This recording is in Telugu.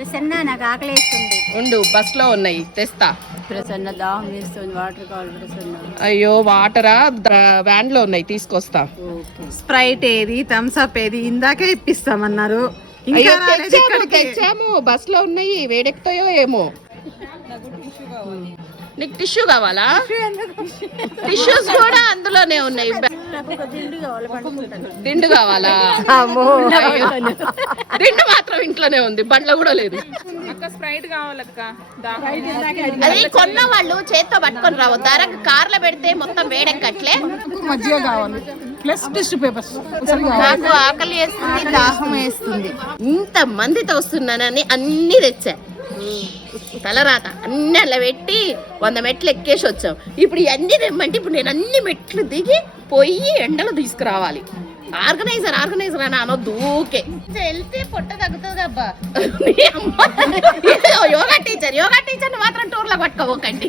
ప్రసన్న నాకు ఆకలేస్తుంది. ఉండు బస్ లో ఉన్నాయి తెస్తా. ప్రసన్న దాహం వేస్తుంది, వాటర్ కావాలి ప్రసన్న. అయ్యో వాటరా వ్యాన్ లో ఉన్నాయి తీసుకొస్తా. స్ప్రైట్ ఏది, థమ్స్ అప్ ఏది, ఇందాకే ఇప్పిస్తామన్నారు. అయ్యో తెచ్చాము బస్ లో ఉన్నాయి, వేడెక్కుతాయో ఏమో. నీకు టిష్యూ కావాలా? టిష్యూస్ కూడా అందులోనే ఉన్నాయి. దిండు కావాలా? దిండు మాత్రం ఇంట్లోనే ఉంది, బండ్లో కూడా లేదు. స్ప్రైట్ కావాలక్క. అది కొన్న వాళ్ళు చేత్తో పట్టుకొని రావద్దు, ధరకు కార్లో పెడితే మొత్తం వేడెక్కట్లే. మజ్జిగ కావాలి ప్లస్ టిష్యూ పేపర్స్. నాకు ఆకలి వేస్తుంది, దాహం వేస్తుంది. ఇంత మందితో వస్తున్నానని అన్ని తెచ్చా. తలరాత అన్ని అలా పెట్టి 100 మెట్లు ఎక్కేసి వచ్చాం. ఇప్పుడు ఇవన్నీ తెమ్మంటే ఇప్పుడు నేను అన్ని మెట్లు దిగి పోయి ఎండలో తీసుకురావాలి. ఆర్గనైజర్ అని అనొద్దు ఊకే. వెళ్తే పొట్ట తగ్గుతుంది అబ్బా. యోగా టీచర్ మాత్రం టూర్లో పట్టుకోకండి.